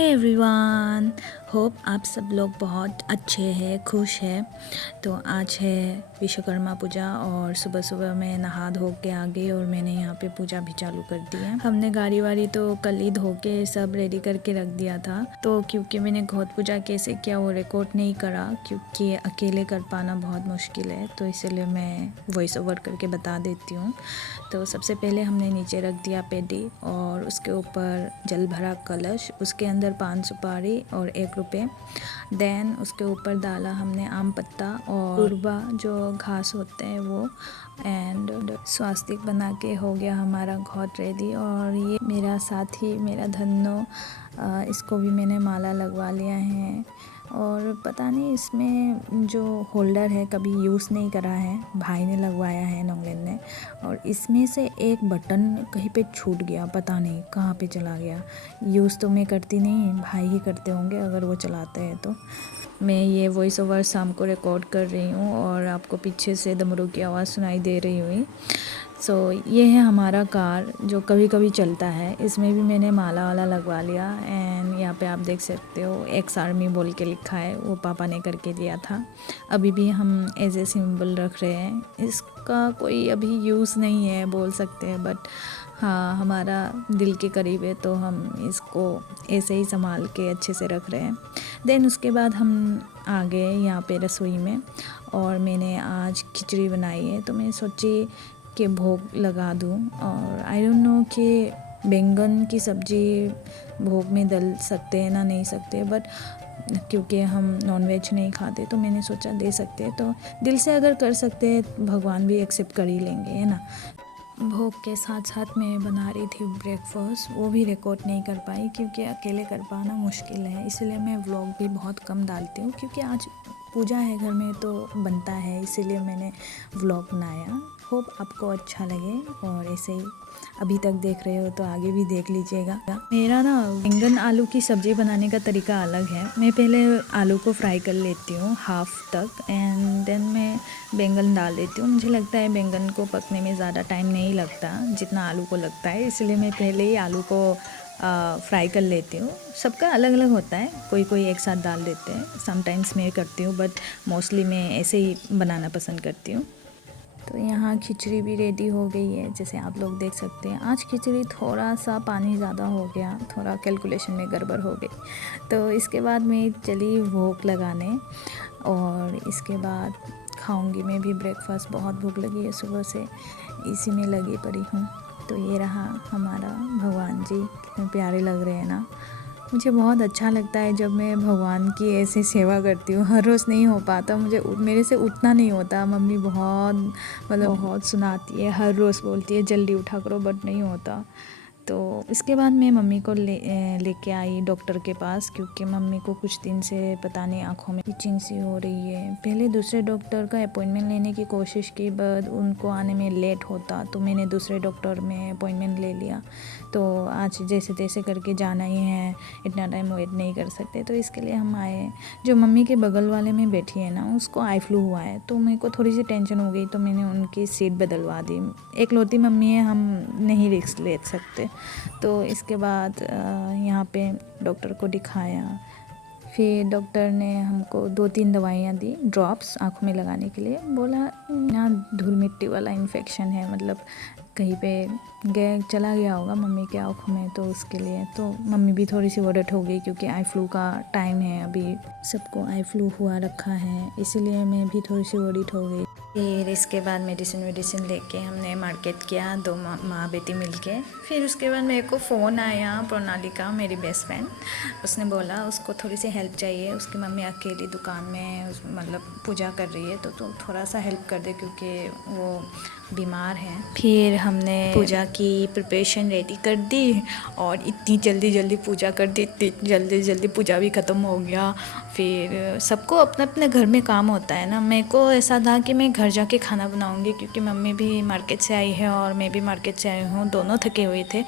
Hey everyone, hope आप सब लोग बहुत अच्छे हैं, खुश हैं। तो आज है विश्वकर्मा पूजा और सुबह सुबह मैं नहा धो के आ गई और मैंने यहाँ पे पूजा भी चालू कर दी है। हमने गाड़ी वाड़ी तो कल ही धो के सब रेडी करके रख दिया था। तो क्योंकि मैंने घोट पूजा कैसे किया वो रिकॉर्ड नहीं करा, क्योंकि अकेले कर पाना बहुत मुश्किल है, तो इसलिए मैं वॉइस ओवर करके बता देती हूँ। तो सबसे पहले हमने नीचे रख दिया पेडी और उसके ऊपर जल भरा कलश, उसके अंदर 5 सुपारी और 1 रुपये। देन उसके ऊपर डाला हमने आम पत्ता और गुरबा जो घास होते हैं वो, एंड स्वास्तिक बना के हो गया हमारा घोट रेडी। और ये मेरा साथी, मेरा धन्नो, इसको भी मैंने माला लगवा लिया है। और पता नहीं इसमें जो होल्डर है कभी यूज़ नहीं करा है, भाई ने लगवाया है, नोंगलेन ने। और इसमें से एक बटन कहीं पे छूट गया, पता नहीं कहाँ पे चला गया। यूज़ तो मैं करती नहीं, भाई ही करते होंगे अगर वो चलाते हैं तो। मैं ये वॉइस ओवर शाम को रिकॉर्ड कर रही हूँ और आपको पीछे से डमरू की आवाज़ सुनाई दे रही हुई। सो ये है हमारा कार जो कभी कभी चलता है। इसमें भी मैंने माला वाला लगवा लिया। एंड यहाँ पे आप देख सकते हो एक्स आर्मी बोल के लिखा है, वो पापा ने करके दिया था। अभी भी हम एज ए सिंबल रख रहे हैं। इसका कोई अभी यूज़ नहीं है बोल सकते हैं, बट हाँ हमारा दिल के करीब है तो हम इसको ऐसे ही संभाल के अच्छे से रख रहे हैं। देन उसके बाद हम आ गए यहाँ पे रसोई में और मैंने आज खिचड़ी बनाई है। तो मैं सोची कि भोग लगा दूँ। और आई डोंट नो कि बैंगन की सब्ज़ी भोग में डल सकते हैं ना नहीं सकते, बट क्योंकि हम नॉनवेज नहीं खाते तो मैंने सोचा दे सकते हैं। तो दिल से अगर कर सकते हैं भगवान भी एक्सेप्ट कर ही लेंगे, है ना। भोग के साथ साथ मैं बना रही थी ब्रेकफास्ट, वो भी रिकॉर्ड नहीं कर पाई क्योंकि अकेले कर पाना मुश्किल है। इसलिए मैं व्लॉग भी बहुत कम डालती हूँ, क्योंकि आज पूजा है घर में तो बनता है, इसीलिए मैंने व्लॉग बनाया। होप आपको अच्छा लगे और ऐसे ही अभी तक देख रहे हो तो आगे भी देख लीजिएगा। मेरा ना बैंगन आलू की सब्ज़ी बनाने का तरीका अलग है। मैं पहले आलू को फ्राई कर लेती हूँ हाफ तक, एंड देन मैं बैंगन डाल देती हूँ। मुझे लगता है बैंगन को पकने में ज़्यादा टाइम नहीं लगता जितना आलू को लगता है, इसलिए मैं पहले ही आलू को फ्राई कर लेती हूँ। सबका अलग अलग होता है, कोई कोई एक साथ डाल देते हैं, समटाइम्स मैं करती हूँ, बट मोस्टली मैं ऐसे ही बनाना पसंद करती हूँ। तो यहाँ खिचड़ी भी रेडी हो गई है, जैसे आप लोग देख सकते हैं। आज खिचड़ी थोड़ा सा पानी ज़्यादा हो गया, थोड़ा कैलकुलेशन में गड़बड़ हो गई। तो इसके बाद मैं चली भोग लगाने और इसके बाद खाऊंगी मैं भी ब्रेकफास्ट। बहुत भूख लगी है सुबह से, इसी में लगी पड़ी हूँ। तो ये रहा हमारा भगवान जी, कितने प्यारे लग रहे हैं ना। मुझे बहुत अच्छा लगता है जब मैं भगवान की ऐसे सेवा करती हूँ। हर रोज़ नहीं हो पाता, मेरे से उठना नहीं होता। मम्मी बहुत सुनाती है, हर रोज़ बोलती है जल्दी उठा करो, बट नहीं होता। तो इसके बाद मैं मम्मी को लेके आई डॉक्टर के पास, क्योंकि मम्मी को कुछ दिन से पता नहीं आँखों में इचिंग सी हो रही है। पहले दूसरे डॉक्टर का अपॉइंटमेंट लेने की कोशिश की, बट उनको आने में लेट होता, तो मैंने दूसरे डॉक्टर में अपॉइंटमेंट ले लिया। तो आज जैसे तैसे करके जाना ही है, इतना टाइम वेट नहीं कर सकते, तो इसके लिए हम आए। जो मम्मी के बगल वाले में बैठी है ना, उसको आई फ्लू हुआ है, तो मेरे को थोड़ी सी टेंशन हो गई, तो मैंने उनकी सीट बदलवा दी। एक लौती मम्मी है, हम नहीं रिस्क ले सकते। तो इसके बाद यहाँ पे डॉक्टर को दिखाया। फिर डॉक्टर ने हमको 2-3 दवाइयाँ दी, ड्रॉप्स आँखों में लगाने के लिए। बोला यहाँ धूल मिट्टी वाला इन्फेक्शन है, मतलब कहीं पे चला गया होगा मम्मी के आँखों में, तो उसके लिए। तो मम्मी भी थोड़ी सी वॉरेट हो गई, क्योंकि आई फ्लू का टाइम है, अभी सबको आई फ्लू हुआ रखा है, इसीलिए मैं भी थोड़ी सी वॉरेट हो गई। फिर इसके बाद मेडिसिन लेके हमने मार्केट किया, 2 माँ बेटी मिलके। फिर उसके बाद मेरे को फ़ोन आया प्रणाली का, मेरी बेस्ट फ्रेंड। उसने बोला उसको थोड़ी सी हेल्प चाहिए, उसकी मम्मी अकेली दुकान में मतलब पूजा कर रही है, तो तुम थोड़ा सा हेल्प कर दे, क्योंकि वो बीमार हैं। फिर हमने पूजा की प्रिपरेशन रेडी कर दी और इतनी जल्दी पूजा कर दी, इतनी जल्दी पूजा भी ख़त्म हो गया। फिर सबको अपने अपने घर में काम होता है ना। मेरे को ऐसा था कि मैं घर जाके खाना बनाऊंगी, क्योंकि मम्मी भी मार्केट से आई है और मैं भी मार्केट से आई हूँ, दोनों थके हुए थे।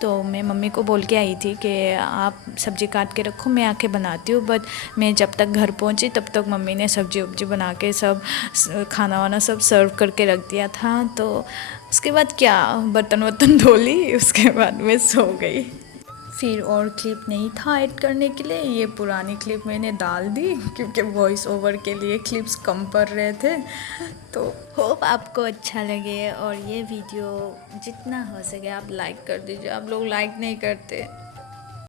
तो मैं मम्मी को बोल के आई थी कि आप सब्ज़ी काट के रखो, मैं आके बनाती हूँ। बट मैं जब तक घर पहुँची तब तक मम्मी ने सब्ज़ी वब्जी बना के सब खाना वाना सब सर्व करके रख दिया था। तो उसके बाद क्या बर्तन वर्तन धो ली, उसके बाद मैं सो गई। फिर और क्लिप नहीं था ऐड करने के लिए, ये पुरानी क्लिप मैंने डाल दी क्योंकि वॉइस ओवर के लिए क्लिप्स कम पड़ रहे थे। तो होप आपको अच्छा लगे और ये वीडियो जितना हो सके आप लाइक कर दीजिए। आप लोग लाइक नहीं करते।